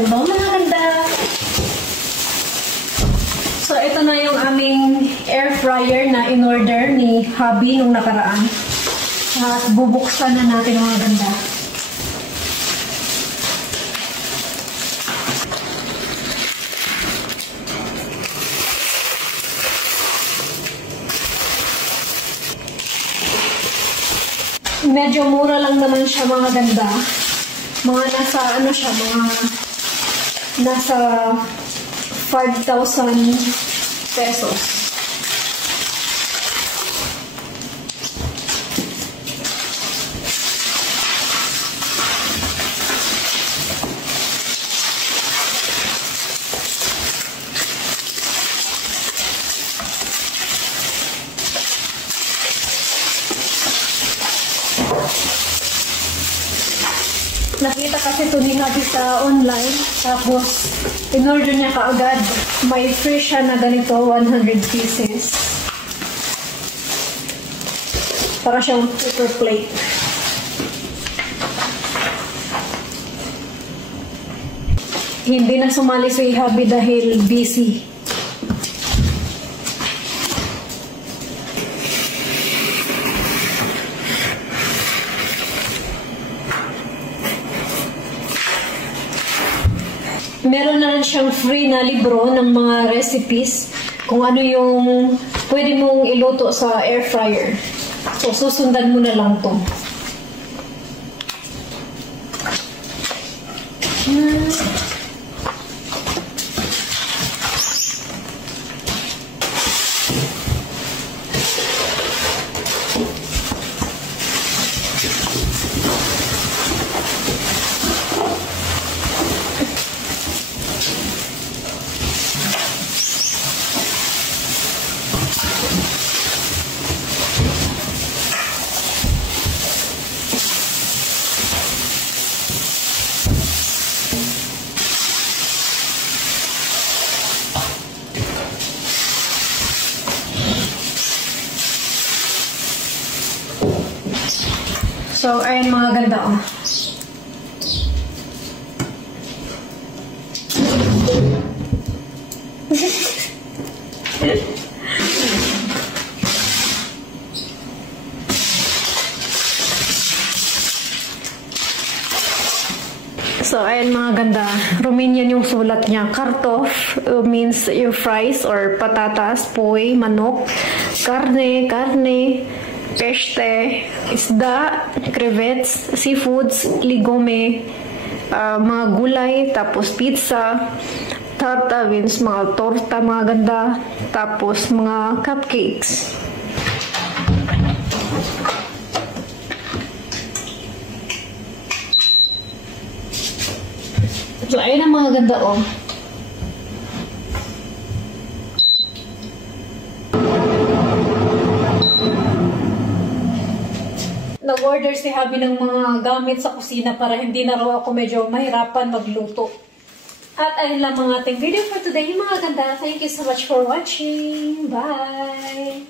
Hello mga ganda! So, ito na yung aming air fryer na in-order ni hubby nung nakaraan. At bubuksan na natin mga ganda. Medyo mura lang naman siya mga ganda. Mga nasa, ano siya, mga nasa 5,000 pesos. Nakita kasi ito ni Hubby sa online, tapos in-order niya kaagad. May free siya na ganito, 100 pieces. Para siyang paper plate. Hindi na sumali si Hubby dahil busy. Meron na rin siyang free na libro ng mga recipes kung ano yung pwede mong iluto sa air fryer. So, susundan mo na lang to. So, ayun mga ganda, oh. So, ayun mga ganda. Romanian yung sulat niya. Kartof means yung fries or patatas, poy, manok, karne, peste, isda, crevets, seafoods, ligome, mga gulay, tapos pizza, tarta means mga torta, mga ganda, tapos mga cupcakes. So, ayun ang mga ganda, oh. Nag-order si Hubby ng mga gamit sa kusina para hindi na raw ako medyo mahirapan magluto. At ayun lang mga ating video for today, mga ganda. Thank you so much for watching. Bye!